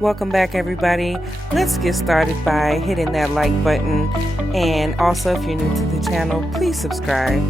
Welcome back, everybody. Let's get started by hitting that like button. And also, if you're new to the channel, please subscribe.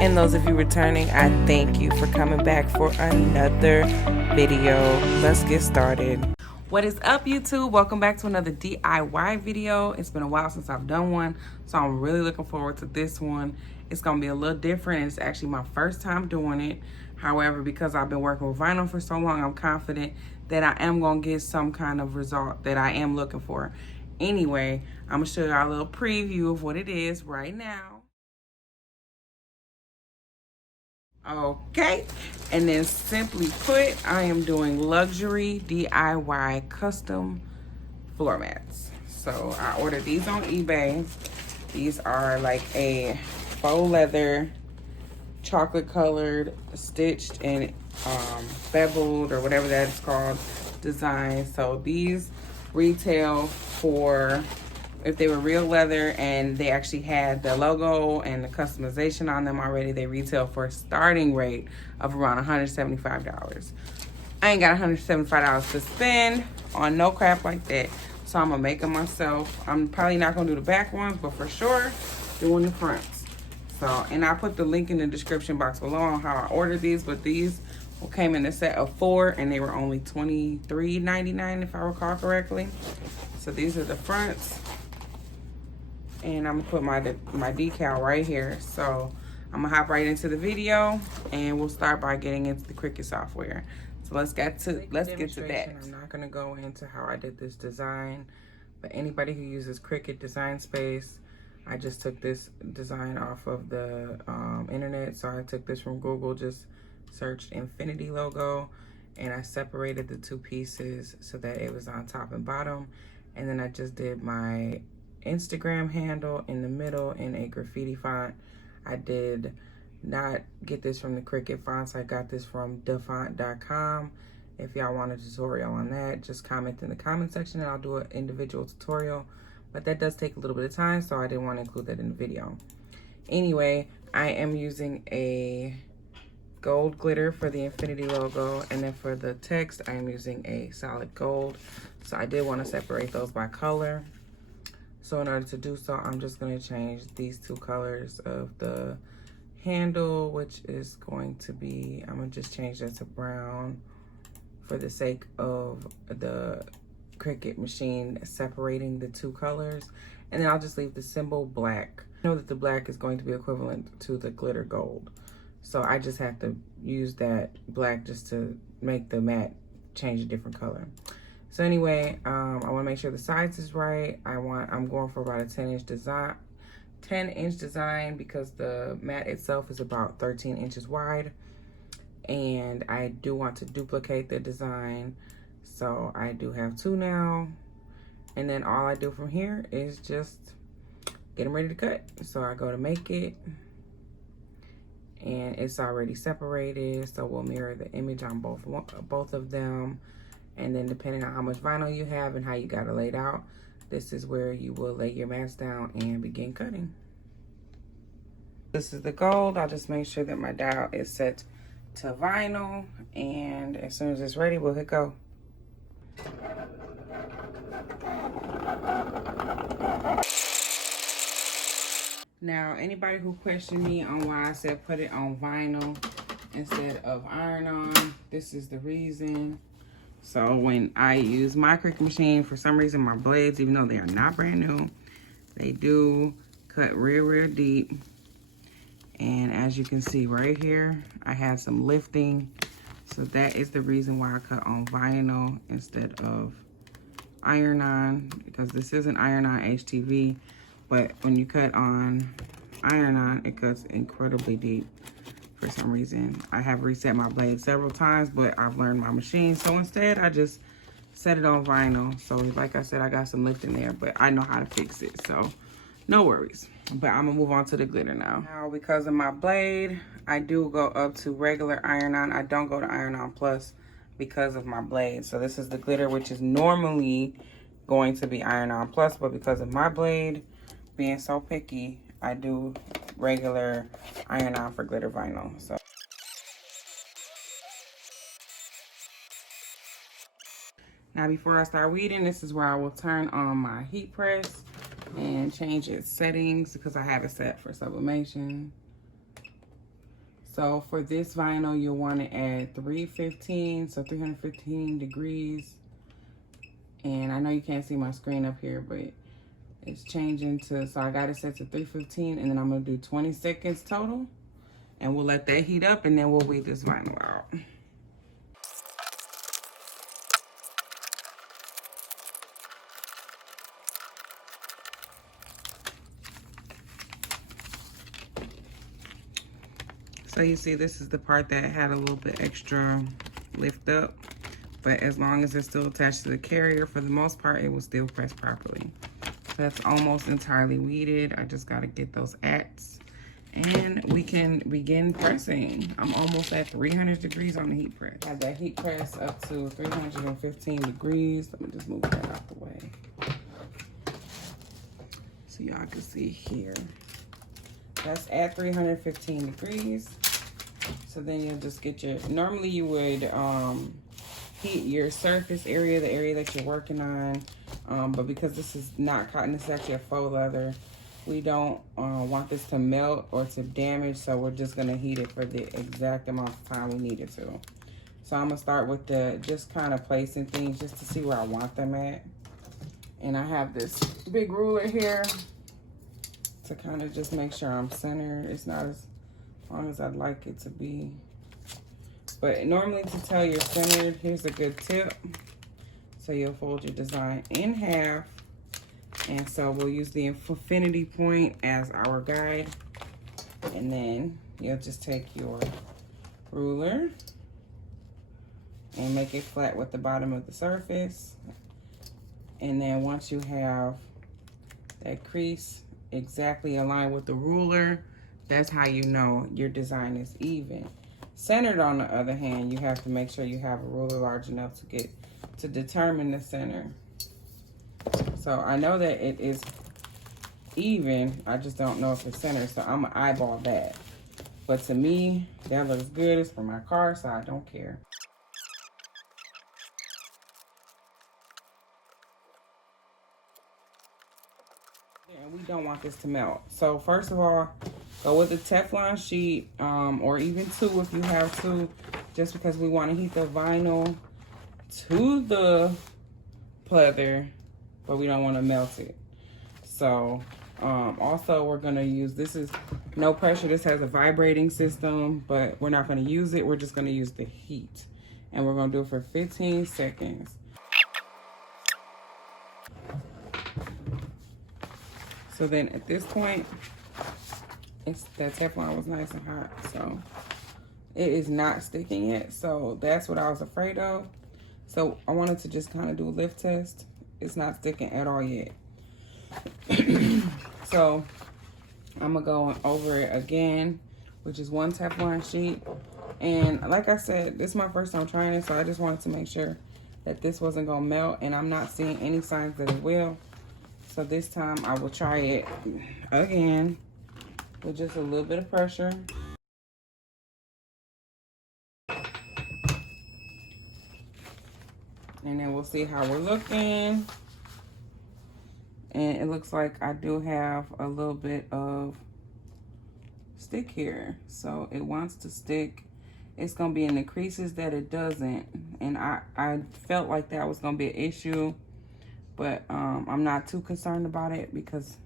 And those of you returning, I thank you for coming back for another video. Let's get started. What is up, YouTube? Welcome back to another DIY video. It's been a while since I've done one, so I'm really looking forward to this one. It's gonna be a little different. It's actually my first time doing it. However, because I've been working with vinyl for so long, I'm confident that I am gonna get some kind of result that I am looking for. Anyway, I'm gonna show you a little preview of what it is right now. Okay, and then simply put, I am doing luxury DIY custom floor mats. So I ordered these on eBay. These are like a faux leather, chocolate colored, stitched and beveled or whatever that is called design. So these retail for, if they were real leather and they actually had the logo and the customization on them already, they retail for a starting rate of around $175. I ain't got $175 to spend on no crap like that, so I'm gonna make them myself. I'm probably not gonna do the back ones, but for sure doing the fronts. So, and I'll put the link in the description box below on how I ordered these, but these came in a set of 4 and they were only $23.99 if I recall correctly. So these are the fronts. And I'm gonna put my decal right here. So I'm gonna hop right into the video and we'll start by getting into the Cricut software. So let's get to that. I'm not gonna go into how I did this design, but anybody who uses Cricut Design Space, I just took this design off of the internet. So I took this from Google, just searched Infiniti logo, and I separated the two pieces so that it was on top and bottom. And then I just did my Instagram handle in the middle in a graffiti font. I did not get this from the Cricut fonts. I got this from dafont.com. If y'all want a tutorial on that, just comment in the comment section and I'll do an individual tutorial. But that does take a little bit of time, so I didn't want to include that in the video. Anyway, I am using a gold glitter for the Infiniti logo, and then for the text, I am using a solid gold. So I did want to separate those by color. So in order to do so, I'm just going to change these two colors of the handle, which is going to be, I'm going to just change that to brown for the sake of the Cricut machine separating the two colors. And then I'll just leave the symbol black. I know that the black is going to be equivalent to the glitter gold. So I just have to use that black just to make the mat change a different color. So anyway, I want to make sure the size is right. I'm going for about a 10-inch design because the mat itself is about 13 inches wide. And I do want to duplicate the design. So I do have 2 now. And then all I do from here is just get them ready to cut. So I go to make it. And it's already separated, so we'll mirror the image on both of them. And then depending on how much vinyl you have and how you got it laid out, this is where you will lay your mats down and begin cutting. This is the gold. I'll just make sure that my dial is set to vinyl, and as soon as it's ready, we'll hit go. Now, anybody who questioned me on why I said put it on vinyl instead of iron-on, this is the reason. So when I use my Cricut machine, for some reason my blades, even though they are not brand new, they do cut real deep. And as you can see right here, I have some lifting. So that is the reason why I cut on vinyl instead of iron-on, because this is an iron-on HTV. But when you cut on iron-on, it cuts incredibly deep for some reason. I have reset my blade several times, but I've learned my machine. So instead, I just set it on vinyl. So like I said, I got some lift in there, but I know how to fix it. So no worries. But I'm gonna move on to the glitter now. Now, because of my blade, I do go up to regular iron-on. I don't go to iron-on plus because of my blade. So this is the glitter, which is normally going to be iron-on plus, but because of my blade being so picky, I do regular iron-on for glitter vinyl. So Now before I start weeding, this is where I will turn on my heat press and change its settings because I have it set for sublimation. So for this vinyl, you'll want to add 315, so 315 degrees. And I know you can't see my screen up here, but it's changing to, so I got it set to 315, and then I'm gonna do 20 seconds total. And we'll let that heat up, and then we'll weed this vinyl out. So you see, this is the part that had a little bit extra lift up, but as long as it's still attached to the carrier, for the most part, it will still press properly. So that's almost entirely weeded. I just gotta get those ats, and we can begin pressing. I'm almost at 300 degrees on the heat press. I have that heat press up to 315 degrees. Let me just move that out the way so y'all can see here. That's at 315 degrees. So then you'll just get your, normally you would heat your surface area, the area that you're working on. But because this is not cotton, this is actually a faux leather, we don't want this to melt or to damage. So we're just gonna heat it for the exact amount of time we need it to. So I'm gonna start with the, just kind of placing things just to see where I want them at. And I have this big ruler here to kind of just make sure I'm centered. It's not as long as I'd like it to be. But normally to tell you're centered, here's a good tip. So you'll fold your design in half. And so we'll use the infinity point as our guide. And then you'll just take your ruler and make it flat with the bottom of the surface. And then once you have that crease exactly aligned with the ruler, that's how you know your design is even. Centered, on the other hand, you have to make sure you have a ruler large enough to determine the center. So I know that it is even, I just don't know if it's centered, so I'm gonna eyeball that. But to me, that looks good. It's for my car, so I don't care. And we don't want this to melt. So first of all, go with a Teflon sheet, or even two if you have two, just because we want to heat the vinyl to the pleather, but we don't want to melt it. So also we're gonna use, this is no pressure, this has a vibrating system, but we're not gonna use it, we're just gonna use the heat. And we're gonna do it for 15 seconds. So then at this point, that Teflon was nice and hot, so it is not sticking yet. So that's what I was afraid of. So I wanted to just kind of do a lift test. It's not sticking at all yet. So I'm gonna go over it again, which is one Teflon sheet. And like I said, this is my first time trying it, so I just wanted to make sure that this wasn't gonna melt, and I'm not seeing any signs that it will. So this time I will try it again with just a little bit of pressure. And then we'll see how we're looking. And it looks like I do have a little bit of stick here. So it wants to stick. It's gonna be in the creases that it doesn't. And I felt like that was gonna be an issue. But I'm not too concerned about it because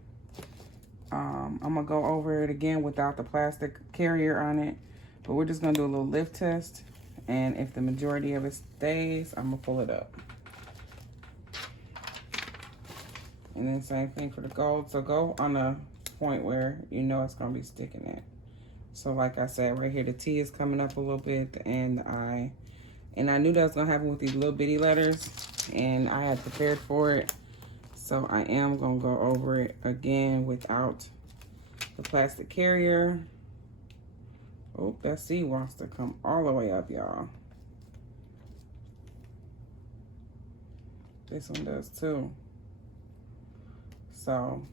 I'm gonna go over it again without the plastic carrier on it. But we're just gonna do a little lift test. And if the majority of it stays, I'm gonna pull it up. And then same thing for the gold. So go on a point where you know it's gonna be sticking at. So like I said, right here, the T is coming up a little bit, and the I. And I knew that was gonna happen with these little bitty letters, and I had prepared for it. So I am gonna go over it again without the plastic carrier. Oh, that C wants to come all the way up, y'all. This one does too. So,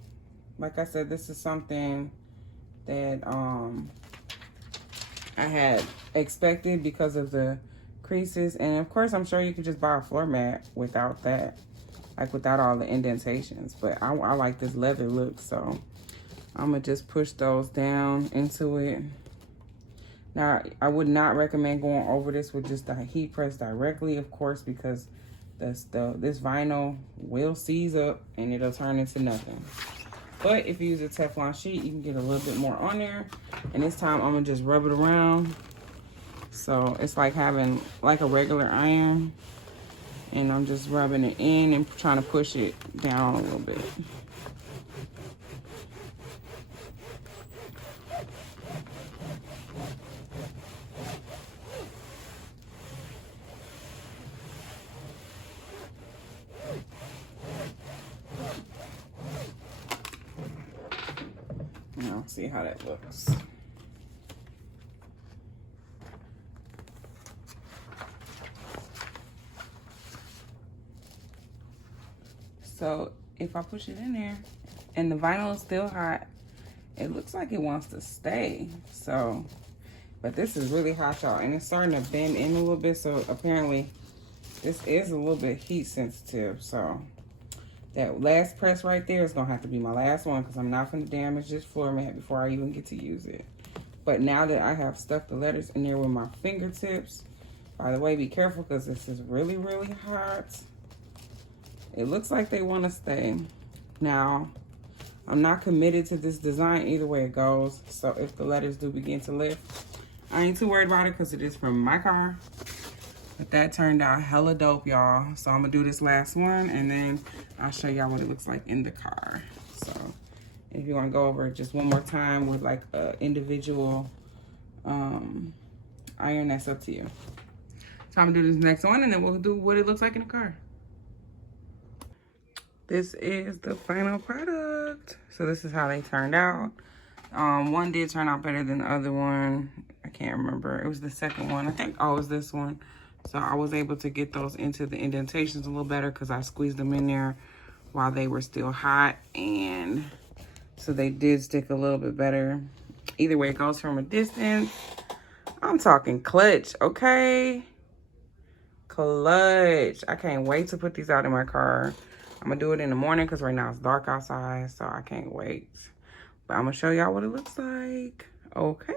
like I said, this is something that I had expected because of the creases. And of course, I'm sure you could just buy a floor mat without that, like without all the indentations. But I like this leather look, so I'm gonna just push those down into it. Now, I would not recommend going over this with just the heat press directly, of course, because this vinyl will seize up and it'll turn into nothing. But if you use a Teflon sheet, you can get a little bit more on there. And this time, I'm gonna just rub it around. So it's like having like a regular iron. And I'm just rubbing it in and trying to push it down a little bit. Now, see how that looks. So if I push it in there and the vinyl is still hot, it looks like it wants to stay. So, but this is really hot, y'all, and it's starting to bend in a little bit. So apparently this is a little bit heat sensitive. So that last press right there is gonna have to be my last one, because I'm not gonna damage this floor mat before I even get to use it. But now that I have stuck the letters in there with my fingertips, by the way, be careful because this is really, really hot. It looks like they want to stay. Now, I'm not committed to this design either way it goes. So if the letters do begin to lift, I ain't too worried about it because it is from my car. But that turned out hella dope, y'all. So I'm gonna do this last one and then I'll show y'all what it looks like in the car. So if you want to go over it just one more time with like a individual iron, that's up to you. So I'm gonna do this next one and then we'll do what it looks like in the car. This is the final product. So this is how they turned out. One did turn out better than the other one. I can't remember. It was the second one. I think, oh, it was this one. So I was able to get those into the indentations a little better because I squeezed them in there while they were still hot. And so they did stick a little bit better. Either way, it goes from a distance. I'm talking clutch, okay? Clutch. I can't wait to put these out in my car. I'm gonna do it in the morning because right now it's dark outside, so I can't wait. But I'm gonna show y'all what it looks like. Okay.